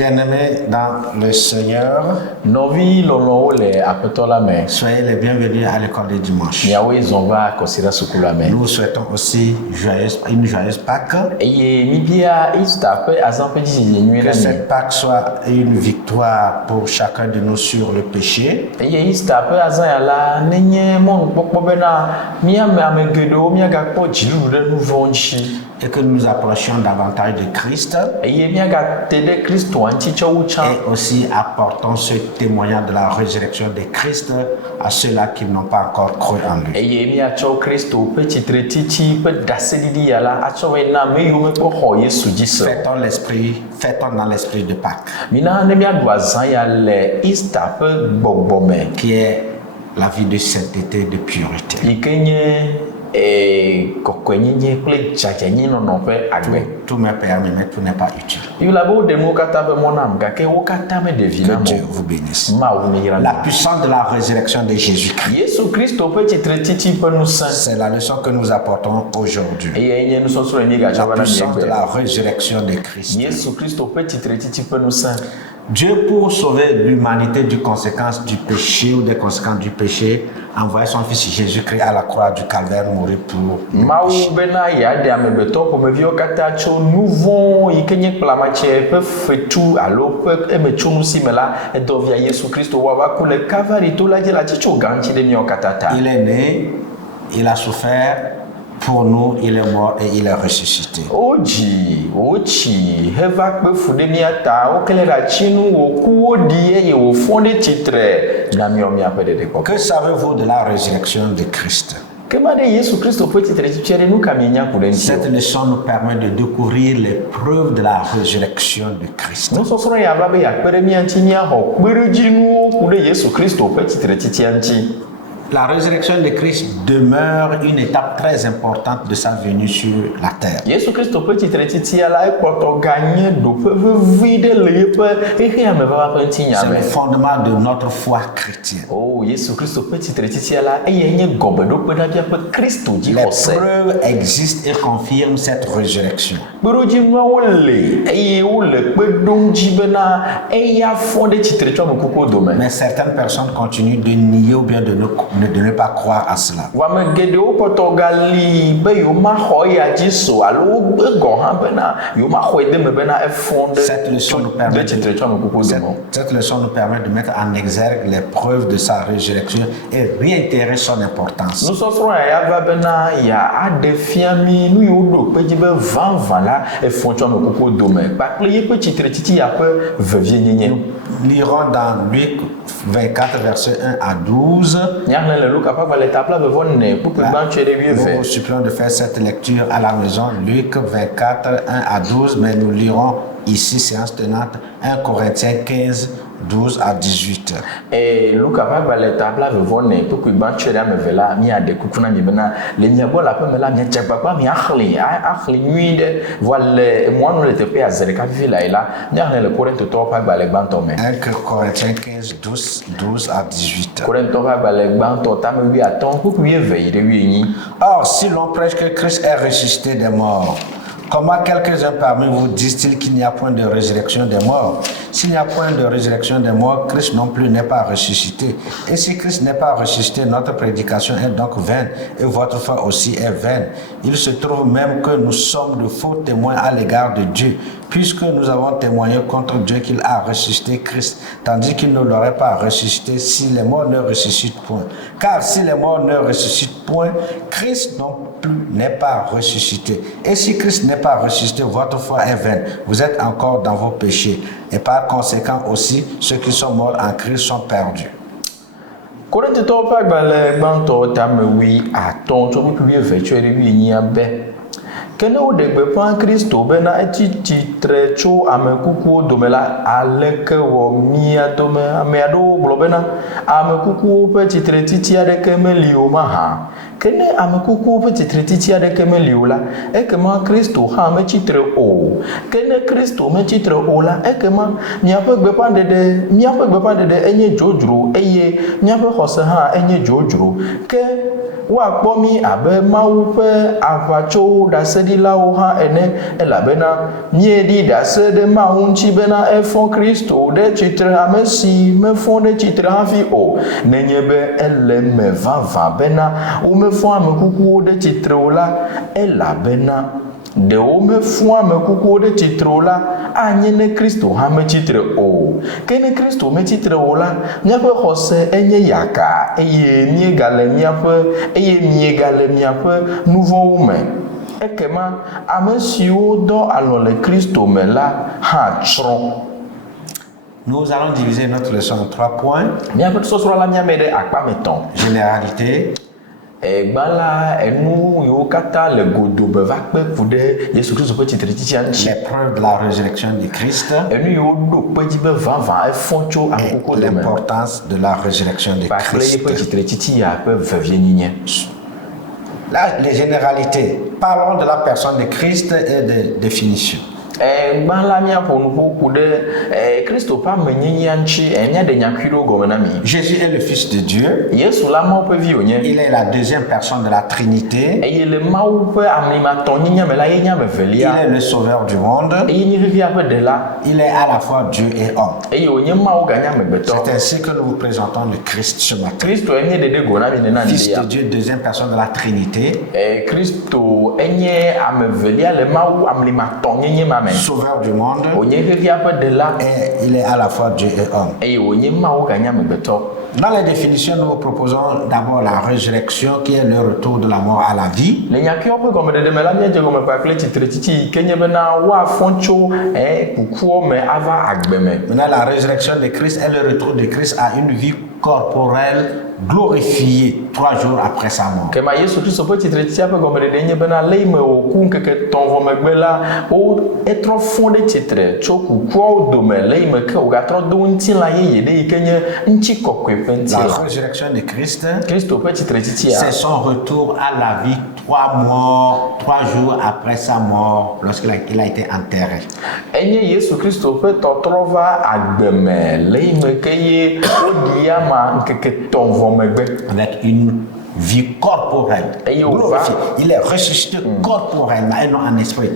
Bien-aimés dans le Seigneur, Novi lolo le apetola me. soyez les bienvenus à l'école du dimanche. Miawe zonva kosira sukula me. Nous souhaitons aussi une joyeuse Pâques. Eye mibia Easter pe azanpe jiji nyue Que la cette Pâques soit une victoire pour chacun de nous sur le péché. Eye Easter pe azan ya la nenye mon pokpo bena mia me amegedo mia gakpo jilu de nouveau Et que nous nous approchions davantage de Christ. Eye mia ga tede Christo anti chawucha. Et aussi apportons ce témoignage de la résurrection de Christ à ceux-là qui n'ont pas encore cru en lui. Eye mia chaw Christo pe chitre titi pe dasedidi ya la achowe na me yo me ko ho Yesu jise. Fêtons dans l'esprit de Pâques. Mina ne mia do azan ya le Easter pe bogbome. Qui est la vie de sainteté, de pureté. Ikenye kokwenye kle chakenye no no pe agbe. Tout me permet, mais tout n'est pas utile. Yulabo de mo kata be monam gake wo kata me devina Que mo. Dieu vous bénisse. Ma wo ne yira. La puissance de la résurrection de Jésus-Christ. Yesu Christo pe titre titi pe nous saint. C'est la leçon que nous apportons aujourd'hui. Et yenye nous sont sur ni ga La chabana puissance de ni. la résurrection de Christ. Yesu Christo pe titre titi pe nous saint. Dieu, pour sauver l'humanité des conséquences du péché ou des conséquences du péché, a envoyé son fils Jésus-Christ à la croix du calvaire mourir pour nous. Maou bena ya de amebeto ko me vio kata cho nouveau ikenye plamache pe fetu alo pe emechu si mela e dovia Yesu Christo wa ba ko le calvaire to la je la chicho ganchi de mio katata. Il est né, il a souffert pour nous, il est mort et il est ressuscité. Ochi heva pe fude miata o kele ra chinu o ku odi e o fonde titre na mi o mi apede de ko. Que savez-vous de la résurrection de Christ? Kema de Yesu Christo pe titre titre nu kaminya ku Cette leçon nous permet de découvrir les preuves de la résurrection de Christ. no sosoro ya babe ya pere mi anti mi aho pere jinu ku de Yesu Christo pe titre titre anti. La résurrection de Christ demeure une étape très importante de sa venue sur la terre. Yesu Christo pe titre titre ala e poto gagner do pe vide le pe e ya me va pa anti nya C'est le me. fondement de notre foi chrétienne. Oh, Yesu Christo pe titre titre ala e yenye gombe do pe da bia pe Christo di Les ose. preuves existent et confirment cette résurrection. Buruji mawole eye wole pe donji bena e ya fonde titre twa mkuko dome. Mais certaines personnes continuent de nier ou bien de ne pas croire à cela. Wa me gede o poto gali be yo ma ho ya jiso alo go han bena yo ma ho de me bena e fonde. Cette leçon nous permet titre twa mkuko dome. cette leçon nous permet de mettre en exergue les preuves de sa résurrection et réitérer son importance. Nous sommes ya va bena ya ade fiami nu yo do pe jibe van la e fon twa mkuko dome. Pa kle ye pe titre titi ya pe vevie nyenye. Nous lirons dans Luc 24, versets 1 à 12. Nous vous supplions de faire cette lecture à la maison, Luc 24, 1 à 12, mais nous lirons ici, séance tenante, 1 Corinthiens 15, 12 à 18. Et Luca va le tabla vevone pour que ban chere amevela mi ade kukuna mi bena le mi bola pe mela mi chekpapa mi akhli nuide voile moi nous était pe azere ka vila ila mi akhli le Corinthe to pa gba le gban to me 1 Corinthiens 15, 12 à 18. Corinthe to pa gba le gban to ta me wi aton pour que wi veille de wi yin. Or, si l'on prêche que Christ est ressuscité des morts, comment quelques-uns parmi vous disent-ils qu'il n'y a point de résurrection des morts? S'il n'y a point de résurrection des morts, Christ non plus n'est pas ressuscité. Et si Christ n'est pas ressuscité, notre prédication est donc vaine, et votre foi aussi est vaine. Il se trouve même que nous sommes de faux témoins à l'égard de Dieu, puisque nous avons témoigné contre Dieu qu'il a ressuscité Christ, tandis qu'il ne l'aurait pas ressuscité si les morts ne ressuscitent point. Car si les morts ne ressuscitent point, Christ non plus n'est pas ressuscité. Et si Christ n'est pas ressuscité, votre foi est vaine. Vous êtes encore dans vos péchés. Et par conséquent aussi, ceux qui sont morts en Christ sont perdus. Corinthe to pa gba le gban to ta me wi aton to bi ve chere wi yin abe. Kene o de gbe pan Christo bena eti titre cho amekuku domela aleke wo mia dome ameado globena amekuku pe titre titi ade kemeli o maha kene amekuku pe titre titi ade kemeli o la ekema Christo ha me titre o kene Christo me titre o la ekema mia pe gbe pan de enye jojuro eye mia pe hose ha enye jojuro ke woakpɔ mi abe Mawu ƒe aʋatsowo ɖaseɖilawo hã ene elabena míeɖi ɖase ɖe Mawu ŋuti bena efɔ Kristo ɖe tsitre, ame si mefɔ ɖe tsitre hafi o, nenye be ele me vavã bena womefɔ ame kukuwo ɖe tsitre o la, elabena ɖewo mefɔ ame kukuwo ɖe tsitre o la, anye ne Kristo hã metsitre o. Ke ne Kristo metsitre o la, míaƒe xɔse enye yaka eye míegale miaƒe nu vɔ̃wo me. Ekema ame siwo dɔ alɔ le Kristo me la hã tsrɔ̃. Nous allons diviser notre leçon en 3 points. Míaƒe sɔsrɔ̃ la míame ɖe akpa me 3. Généralité. Gbala enu yiwo katã le godobe va kpe ku ɖe Yesu Kristo ƒe tsitretsitsia ŋuti. Les preuves de la résurrection de Christ. Enu yiwo ɖo kpe dzi be vavã efɔ tso ame kuku Et dome. l'importance de la résurrection de Kpakple Christ. yeƒe tsitretsitsi ya ƒe vevienyenye. Là, les généralités. Parlons de la personne de Christ et de définition. Gbala míaƒo nuƒo ku ɖe Kristo ƒe amenyenyea ŋuti, mía ɖe nyakui ɖewo gɔme na mi. Jésus est le Fils de Dieu. Yesu la Mawu ƒe vi wònye. Il est la deuxième personne de la Trinité. Eye le Mawu ƒe amlimatɔnyenye me la, ye nye ame Il velia. est le sauveur du monde. Eye nye vivia ƒe ɖela. Il est à la fois Dieu et homme. Eye wònye Mawu ganye amegbetɔ. C'est ainsi que nous vous présentons le Christ ce matin. Kristo enye ɖeɖe go na mi nena Fils nia. de Dieu, deuxième personne de la Trinité. Kristo enye ame velia le Mawu amlimatɔnyenye ma me. Sauveur du monde. Wònye vivia ƒe ɖela. Et il est à la fois Dieu et homme. Eye wònye Mawu ganye amegbetɔ. Dans les définitions, nous vous proposons d'abord la résurrection qui est le retour de la mort à la vie. Le nyakuiwo ƒe gɔmeɖeɖe me la míadze gɔme kpakple tsitretsitsi yi ke nye bena woafɔ tso kukuwo me ava agbe me. Maintenant, la résurrection de Christ est le retour de Christ à une vie corporelle glorifiée 3 jours après sa mort. Kema Yesu Kristo ƒe tsitretsitsia ƒe gɔmeɖeɖe nye bena le yi me wòku ŋkeke 3 vɔ megbe la, etrɔ fɔ ɖe tsitre tso kukuawo dome le yi me ke wògatrɔ do ŋutilã yeye ɖe yi ke nye ŋutikɔkɔe ƒe La ŋutilã. résurrection de Christ, Kristo ƒe tsitretsitsia, c'est son retour à la vie 3 jours après sa mort, lorsqu'il a été enterré. enye Yesu Kristo ƒe tɔtrɔ va agbe me le yi me ke ye woɖi ama ŋkeke 3 vɔ megbe. Avec une vie corporelle Et on glorifiée. va- Il est ressuscité corporellement et non en esprit.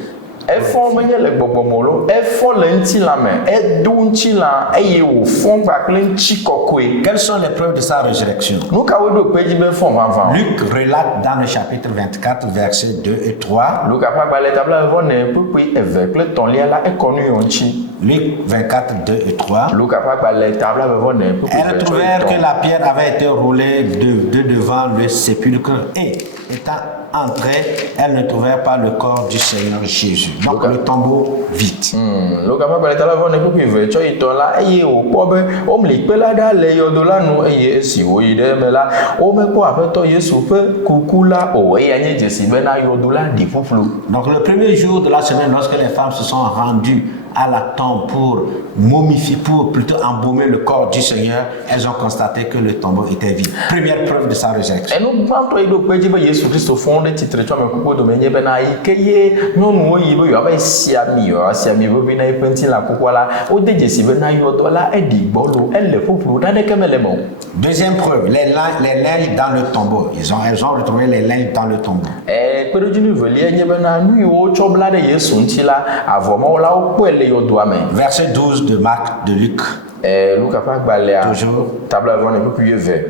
Efɔ menye le gbɔgbɔme lo, efɔ le ŋutilã me, edo ŋutilã eye wòfɔ kpakple ŋutikɔkɔe. Quelles sont les preuves de sa résurrection? Nu kawoe ɖo kpe dzi be fɔ vavã? Luc relate dans le chapitre 24, versets 2 et 3. Luka ƒe agbalẽ tabla vɔ kpekpe eve kple tɔ̃lia la ekɔ nu yɔ ŋuti. Luc 24, 2 et 3. Luka ƒe agbalẽ tabla vɔ kpekpe Elles eve trouvèrent tsɔ que etɔ̃. la pierre avait été roulée de devant le sépulcre et, étant entrées, elles ne trouvèrent pas le corps du Seigneur Jésus. Donc Ok. le tombeau vide. Luka ƒe agbalẽ tabla vɔ kpekpe eve tsɔ etɔ̃ la eye wòkpɔ be womli kpe la ɖa le yɔdo la nu eye esi wòyi ɖe eme la, womekpɔ Aƒetɔ Yesu ƒe kuku la o. Eya nye dzesi bena yɔdo la ɖi ƒuƒlu. Donc le premier jour de la semaine, lorsque les femmes se sont rendues à la tombe pour momifier, pour plutôt embaumer le corps du Seigneur, elles ont constaté que le tombeau était vide. Première preuve de sa résurrection. Enu gbãtɔ yi ɖo kpe dzi be Yesu Kristo fɔ ɖe tsitre tso ame kukuwo dome nye bena yi ke ye nyɔnuwo yi be yewoava si ami vevi na yiƒe ŋutilã kukua la, wode dzesi bena yɔdɔ la eɖi gbɔlo, ele ƒuƒlu, naneke mele me o. Deuxième preuve, les linges dans le tombeau. Elles ont retrouvé les linges dans le tombeau. Kpeɖodzinu velia nye bena nu yiwo tsɔ bla ɖe Yesu ŋuti la, avɔmawo la wokpɔe le yɔdoa me. Verset 12 de Marc, de Luc. Luka ƒe agbalẽa Toujours. tabla vɔ kpekpe eve.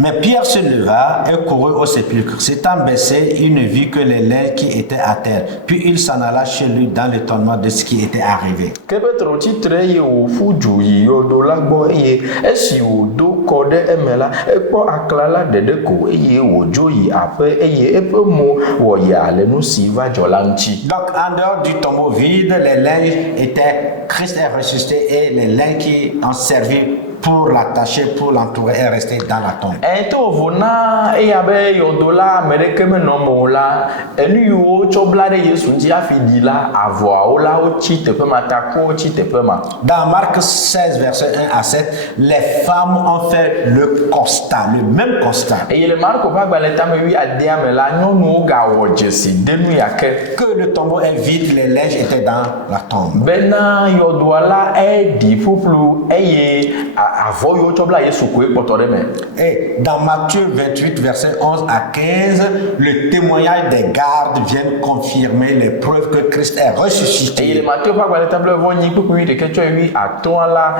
Mais Pierre se leva et courut au sépulcre. S'étant baissé, il ne vit que les linges qui étaient à terre. Puis il s'en alla chez lui dans l'étonnement de ce qui était arrivé. Ke Petro tsitre eye wòƒu du yi yɔdo la gbɔ eye esi wòdo kɔ ɖe eme la, ekpɔ aklala ɖeɖe ko eye wòdzo yi aƒe eye eƒe mo wɔ yaa le nu si va dzɔ la ŋuti. Donc, en dehors du tombeau vide, les linges étaient, Christ est ressuscité et les linges qui ont servi pour l'attacher, pour l'entourer, est resté dans la tombe. To vo na eya be yɔdo la ame ɖeke menɔ me o la, enu yiwo tsɔ bla ɖe Yesu ŋuti hafi ɖi la, avɔawo la wotsi teƒe ma, takuwo tsi teƒe ma. Dans Marc 16, verset 1 à 7, les femmes ont fait le constat, le même constat, Eye le Marko ƒe agbalẽ tame 18 me la, nyɔnuwo gawɔ dzesi de nu ya ke que le tombeau est vide, les linges étaient dans la tombe. bena yɔdoa la eɖi ƒuƒlu eye avɔ yiwo tsɔ bla Yesu koe kpɔtɔ ɖe me. Et dans Matthieu 28, verset 11 à 15, le témoignage des gardes vient confirmer les preuves que Christ est Eye le ressuscité. Matthieu ƒe agbalẽ tabla vɔ nyi kpekpe ɖeke tsɔ wi atɔ̃a la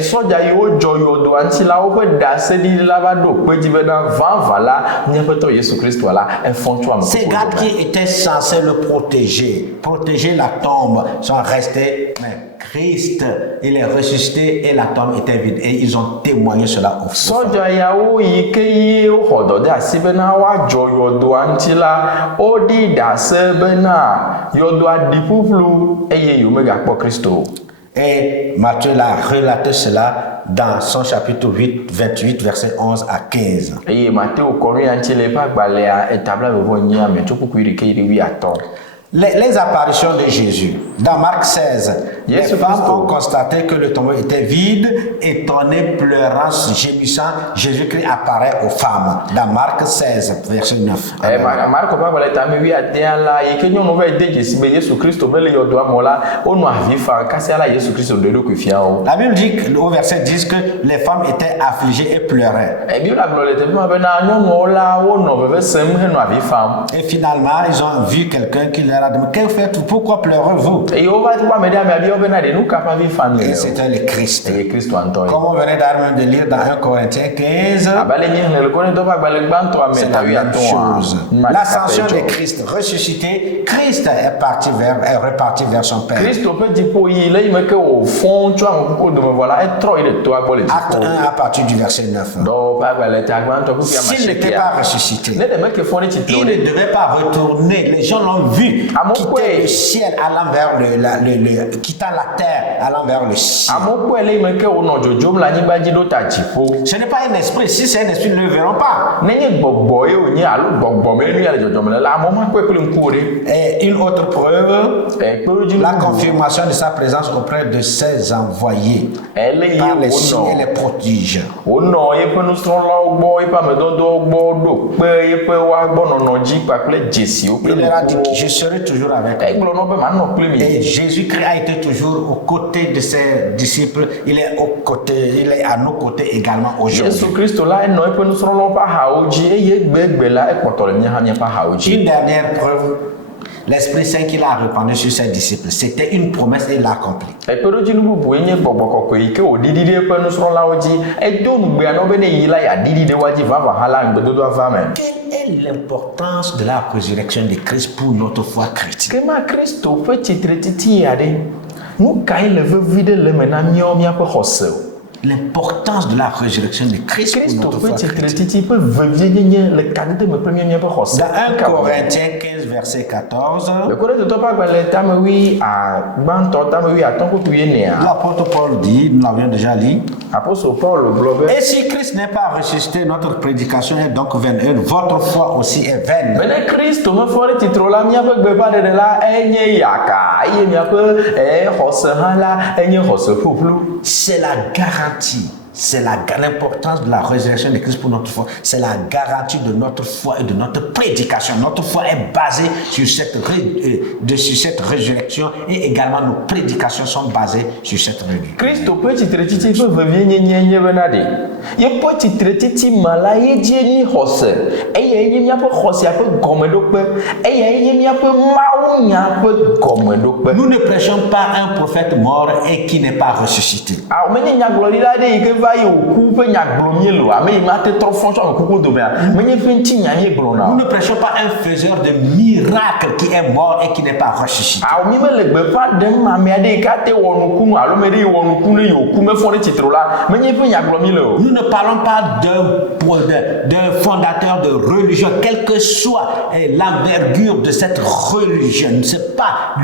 sɔdza yiwo dzɔ yɔdoa ŋuti la woƒe ɖaseɖiɖi la va ɖo kpe dzi bena vavã la míaƒe tɔ Yesu Kristo la efɔ tso ame Ces kuku gardes dome. qui étaient censés le protéger la tombe, sont restés, mais Christ, il est ressuscité et la tombe était vide. Et ils ont témoigné cela au fond. Sɔdza yawo yi ke ye woxɔ dɔ de asi bena woadzɔ yɔdoa ŋuti la woɖi ɖase bena yɔdoa ɖi ƒuƒlu eye yewomegakpɔ Kristo o. Et Matthieu l'a relaté cela dans son chapitre 28, verset 11 à 15. Eye Mateo kɔ nu ya ŋuti le eƒe agbalẽa etabla vevɔ nyia me tso kpukui ɖeke yi ɖe 8. Les apparitions de Jésus. Dans Marc 16, les Jésus femmes Christ. ont constaté que le tombeau était vide, étonnées, pleurant, gémissant. Jésus-Christ apparaît aux femmes. Dans Marc 16, verset 9. Amen. Marko ƒe agbalẽ tame 8 la yi ke nyɔnu va de dzesi be Yesu Kristo mele yɔdoa me la wonɔ avi fam kasia la Yesu Kristo ɖe ɖokui fia wo. La Bible dit au verset 10 que les femmes étaient affligées et pleuraient. Bibla gblɔ le teƒe ma bena nyɔnuwo la wonɔ veve sem henɔ avi fam. Et finalement, ils ont vu quelqu'un qui leur a dit, que faites-vous? Pourquoi pleurez-vous? Eye wova ƒe ame ɖe amea bia wo bena ɖe nu ka ƒe avi fam Et le o. c'était le Christ. Eye Kristo ŋutɔ ye. Comme on venait d'armer de lire dans 1 Corinthiens 15, Abalẽ nyi xlẽ le Korintɔ ƒe agbalẽ gbãtɔa me c'est la même chose. atɔ̃a. L'ascension de Christ ressuscité, Christ est reparti vers son Père. Kristo ƒe dziƒo yi le yi me ke wòfɔ tso ame kuku dome vɔ la etrɔ yi ɖe toa gbɔ le Acte dziƒo. 1 à partir du verset 9. Dɔwɔ ƒe agbalẽ ta gbãtɔ kuku S'il n'était pas ressuscité, ne ɖe meke fɔ ɖe il tsitre ne devait pas retourner. Les gens l'ont vu Amen. quitter le ciel allant vers quittant la terre allant vers le ciel. amewo kpɔe le yi me ke wònɔ dzodzom le anyigba dzi ɖo ta dziƒo. Ce n'est pas un esprit. Si c'est un esprit, ils ne le verront pas. Nenye gbɔgbɔ ye wònye alo gbɔgbɔ me nu ya le dzɔdzɔm le la amewo makpɔe kple ŋkuwo ɖe. Et une autre preuve, Kpeɖodzi la bubu. confirmation de sa présence auprès de ses envoyés Ele yi par les signes et wònɔ les prodiges. wònɔ yeƒe nusrɔ̃lawo gbɔ yeƒe amedɔdɔwo gbɔ ɖo kpe yeƒe woagbɔnɔnɔ dzi kpakple dzesiwo kple Il leur a dit, nukuwo. je serai toujours avec vous. Egblɔ nɔ be manɔ kple mi. Et Jésus-Christ a été toujours aux côtés de ses disciples. Il est à nos côtés également Yesu aujourd'hui. Kristo la enɔ eƒe nusrɔ̃lawo ƒe axawo dzi eye gbegbe la ekpɔtɔ le míaha míaƒe axawo Une dzi. dernière preuve, l'Esprit Saint qu'il a répandu sur ses disciples. C'était une promesse et il l'a accompli. Kpeɖodzinu bubue nye gbɔgbɔ kɔkɔe yi ke wòɖiɖi ɖe eƒe nusrɔ̃lawo dzi edo nugbea nɔ be ne yi la yeaɖiɖi ɖe woa dzi vavã hã la ŋugbedodoa va me. Quelle est l'importance de la résurrection de Christ pour notre foi chrétienne? Ke ma Kristo ƒe tsitretiti ya ɖe nu kae le vevi ɖe le me na míawo míaƒe xɔse o. L'importance de la résurrection de Christ pour Kristo notre ƒe foi chrétienne. tsitretiti ƒe vevie le kadede me kple míaƒe xɔse. Dans 1 Corinthiens 15, verset 14, Le Korintotɔ ƒe agbalẽ tamewi gbãtɔ tamewi atɔ̃ ƒoƒu enea. l'apôtre Paul dit, nous l'avions déjà lu, Apostole Paul gblɔ be et si Christ n'est pas ressuscité, notre prédication est donc vaine, et votre foi aussi est vaine. ne Kristo mefɔ ɖe tsitre o la míaƒe gbeƒãɖeɖe la enye yaka eye míaƒe xɔse hã la enye xɔse ƒuƒlu. C'est la garantie, c'est l'importance de la résurrection de Christ pour notre foi. C'est la garantie de notre foi et de notre prédication. Notre foi est basée sur sur cette résurrection et également nos prédications sont basées sur cette résurrection. Kristo ƒe tsitretiti ƒe vevie nye bena ɖe yeƒe tsitretiti me la ye dzie nyi xɔse eye nye míaƒe xɔsea ƒe gɔmeɖokpe eye nye míaƒe mawunya ƒe gɔmeɖokpe. Nous ne prêchons pas un prophète mort et qui n'est pas ressuscité. Menye nyagblɔɖila ɖe yi ke va yi wòku ƒe nya gblɔm mie lo ame yi ma te trɔ fɔ tso ame kuku domea menye ƒe ŋuti nya mie gblɔna. Nous ne prêchons pas un faiseur de miracles qui est mort et qui n'est pas ressuscité. Mi mele gbeƒã ɖem ame aɖe yi ka te wɔ nukunu alo me ɖe yi wɔ nukunu eye wòku mefɔ ɖe tsitre o la menye ƒe nya gblɔm le o. Nous ne parlons pas d'un fondateur de religion, quelle que soit l'envergure de cette religion. Ce n'est pas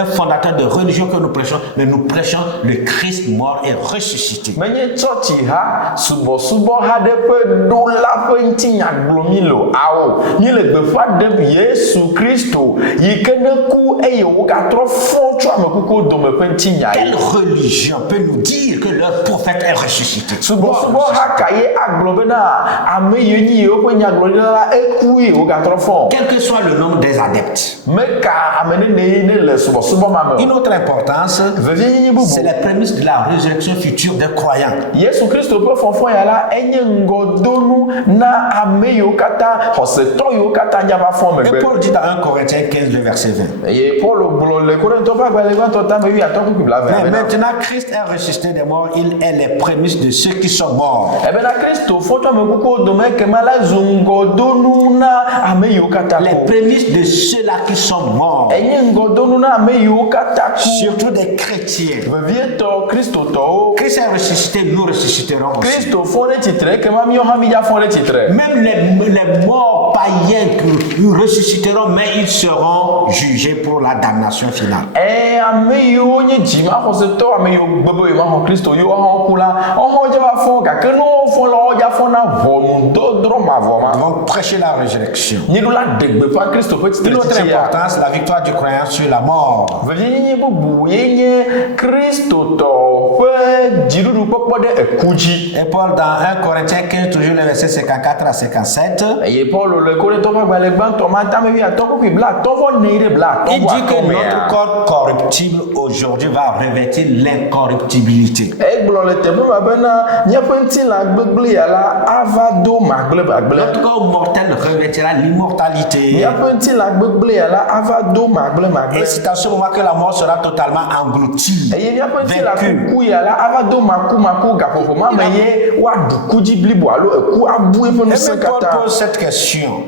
un fondateur de religion que nous prêchons, mais nous prêchons le Christ mort et ressuscité. Menye tsɔtsi ha subɔsubɔ ha ɖe ƒe ɖola ƒe ŋuti nya gblɔm le o. Awo mi le gbeƒã ɖem Yesu Kristo yi ke ne ku eye wogatrɔ fɔ tso ame kukuwo dome ƒe ŋuti nya Quelle ye. religion peut nous dire que leur prophète est ressuscité? Subɔsubɔ ha ka ye agblɔ bena ame yiwo nyi yewo ƒe nyagblɔɖila la eku eye wogatrɔ fɔ. Quel que soit le nombre des adeptes. Meka ame nene ne le subɔsubɔ ma me. Une autre importance, Vevie nyenye bubu. c'est les prémices de la résurrection future des croyants. Yesu Kristo ƒe fɔfɔ ya la enye ŋgɔdonu na ame yiwo katã xɔsetɔ yiwo katã nya va fɔ Et megbe. Paul dit dans 1 Corinthiens 15, le verset 20. Eye Paul gblɔ le Korintɔ ƒe agbalẽ gbãtɔ tame 8:20 Mais bena maintenant, Christ est ressuscité des morts, il est les prémices de ceux qui sont morts. ebena Kristo fɔ tso ame kukuwo dome kema la zu ŋgɔdonu na ame yiwo katã Les ko. prémices de ceux-là qui sont morts, Enye ŋgɔdonu na ame yiwo katã ko. surtout des chrétiens. Vevietɔ kristotɔwo. Christ est ressuscité, nous ressusciterons aussi. Kristo fɔ ɖe tsitre kema míawo hã mídza fɔ ɖe tsitre. Même les morts païens qui ressusciteront, mais ils seront jugés pour la damnation finale. Ame yiwo nye dzimaxɔsetɔ, ame yiwo gbe be yewoaxɔ Kristo yiwo hã ku la, wohã dze va fɔ gake ne wofɔ la wodza fɔ na ʋɔnudɔdrɔ̃ mavɔ Nous ma. devons prêcher la résurrection. Nyiɖola ɖe gbeƒã Kristo ƒe Une autre tsitretsitsi ya. importance, la victoire du croyant sur la mort. Vevienyenye bubu ye nye kristotɔ ƒe dziɖuɖu kpɔkpɔ ɖe eku dzi. Et Paul, dans 1 Corinthiens 15, toujours les versets 54 à 57, Eye Paul le Korintɔ ƒe agbalẽ gbãtɔ ma tame wi atɔ kpukui bla atɔ vɔ ne ɖe bla atɔ il vɔ dit que atɔ notre mea. corps corruptible aujourd'hui va revêtir l'incorruptibilité. Egblɔ le teƒe ma bena míaƒe ŋutilã gbegblẽ ya la ava do magble bagble. Notre corps mortel revêtira l'immortalité. Míaƒe ŋutilã gbegblẽ ya la ava do magble Et magble. c'est à ce moment que la mort sera totalement engloutie, Eye míaƒe ŋutilã vaincue. kuku ya la ava do maku gaƒoƒo ma me ye woaɖu ku dzi blibo alo eku abu eƒe Et ŋusẽ puis Paul katã. pose cette question.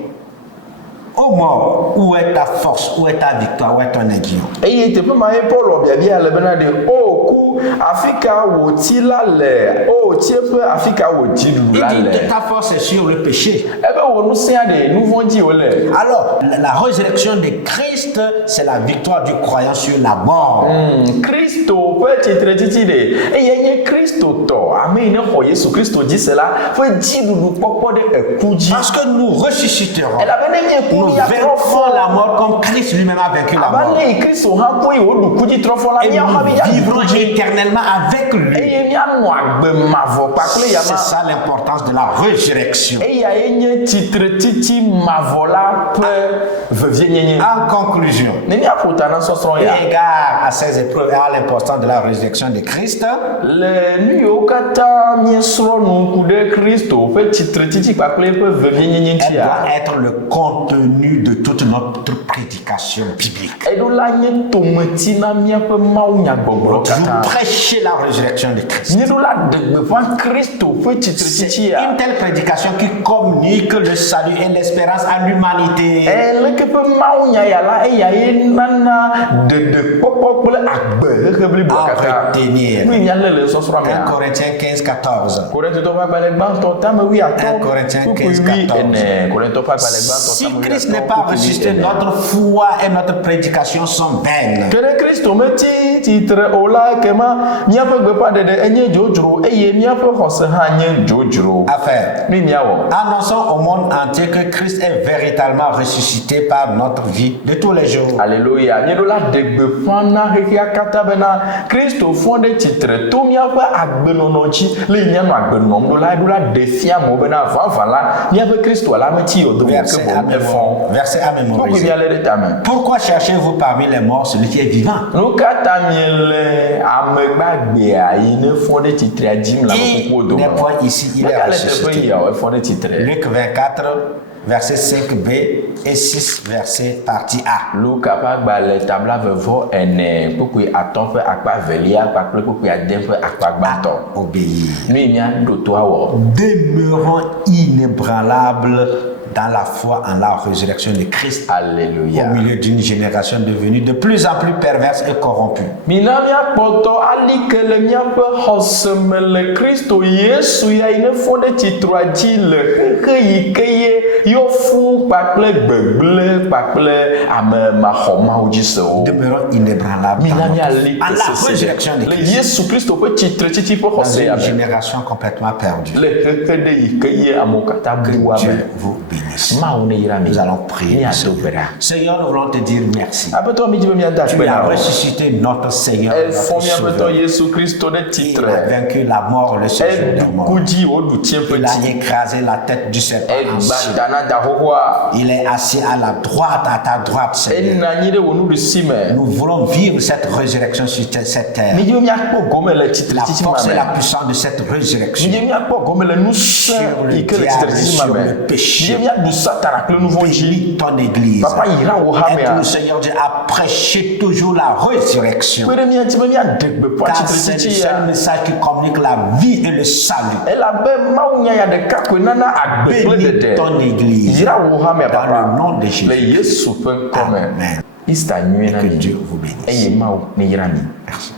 Ô mort, où est ta force, où est ta victoire, où est ton aiguillon? Eye teƒe ma ye Paul biabia le bena ɖe o ku afi ka wò tsi la le o tsiẽƒe afi ka wò dziɖuɖu Il la dit le. que ta force est sur le péché. Ebe wò ŋusẽa ɖe nu vɔ̃ dzi wòle. Alors, la résurrection de Christ, c'est la victoire du croyant sur la mort. Kristo ƒe tsitretsitsi ɖe eye nye kristotɔ ame yi ne xɔ Yesu Kristo dzi se la ƒe dziɖuɖu kpɔkpɔ ɖe eku dzi. Parce que nous ressusciterons. Elabena nye ku Nous míatrɔ vaincrons fɔ la mort comme Christ lui-même a vaincu la mort. abane yi Kristo hã koe woɖu ku dzi trɔ fɔ la Et míawo hã nous míadza vivrons ɖu ku dzi éternellement avec lui. eye míanɔ agbe mavɔ kpakple C'est yama. ça l'importance de la résurrection. Eya ye nye tsitretsitsi mavɔ la ƒe vevienyenye. En conclusion, Ne míaƒo ta na sɔsrɔ̃ eu ya. égard à ces épreuves et à l'importance de la résurrection de Christ, Le nu yiwo katã míesrɔ̃ nu ku ɖe Kristo ƒe tsitretsitsi kpakple eƒe vevienyenye elle ŋutia. doit être le contenu de toute notre prédication biblique. Eɖo la nye tometi na míaƒe mawunyagbɔgblɔ Vous katã. prêchez la résurrection de Christ. Míeɖo la ɖe gbeƒã Kristo ƒe C'est tsitretsitsi ya. une telle prédication qui communique le salut et l'espérance à l'humanité. Leke ƒe mawunya ya la eya ye nana ɖeɖekpɔkpɔ kple agbehehe blibo À katã. retenir. Nu yi míalé le sɔsrɔ̃a 1 mea. Corinthiens 15, 14. Korintotɔ ƒe agbalẽ gbãtɔ tame 1 Corinthiens 15, 14. Korintɔ ƒe agbalẽ gbãtɔ Si tame Christ n'est pas ressuscité, notre foi et notre prédication sont vaines. ke ɖe Kristo metsi tsitre o la ekema míaƒe gbeƒãɖeɖe enye dzodzro eye míaƒe xɔse hã nye dzodzro. Affaire. Nu yi míawɔ. Annonçons au monde entier que Christ est véritablement ressuscité par notre vie de tous les jours. Alléluia. Míeɖo la ɖe gbeƒã na xexea katã bena Kristo fɔ ɖe tsitre to míaƒe agbenɔnɔ dzi le yi míanɔ agbe nɔm ɖo la eɖo la ɖe fia mo bena vavã la míaƒe Kristo la metsi yɔdo ke Verset à boŋ efɔ. verset à Kpɔkpɔ mémoriser. míalé ɖe tame. Pourquoi cherchez-vous parmi les morts celui qui est vivant? Nu ka ta miele ame gbagbea yi ne fɔ ɖe tsitrea dzim le ame Il kukuwo dome? n'est point ici, il est Meka le teƒe ressuscité. yawo efɔ ɖe tsitre. Luc 24, verset 5b et 6, verset partie A. Luka ƒe agbalẽ tabla vevɔ ene kpukpui atɔ̃ ƒe akpa velia kpakple kpukpui ade ƒe akpa gbãtɔ. Obéir. Nu yi mía ɖo to awɔ. Demeurons inébranlables dans la foi en la résurrection de Christ Alléluia. au milieu d'une génération devenue de plus en plus perverse et corrompue. Mina míakpɔtɔ ali ke le míaƒe xɔse me le Kristo Yesu ya yi ne fɔ ɖe tsitrua dzi le xexe yi ke ye yɔ fũu kpakple gbegblẽ kpakple ame maxɔmawo dzi sewo. Demeurons inébranlables Mina dans míali en la kesese résurrection de le Christ Yesu Kristo ƒe tsitretsitsi ƒe dans xɔse ya une me génération complètement perdue. le xexe ɖe yi ke ye amewo katã Que bua Dieu me. vous bénisse. bénisse. Nous allons prier. Seigneur, nous voulons te dire merci. Tu as ressuscité notre Seigneur, notre Sauveur. Il a vaincu la mort, le séjour des morts. Il a écrasé la tête du serpent ancien. Il est assis à la droite, à ta droite, Seigneur. Nous voulons vivre cette résurrection sur cette terre. La force et la puissance de cette résurrection sur le diable, sur le péché. Bénis ton Église. Aide-nous, Seigneur Dieu, à prêcher toujours la résurrection. Car c'est le seul message qui communique la vie et le salut. Bénis ton Église. Dans le nom de Jésus. Amen. Et que Dieu vous bénisse. Merci.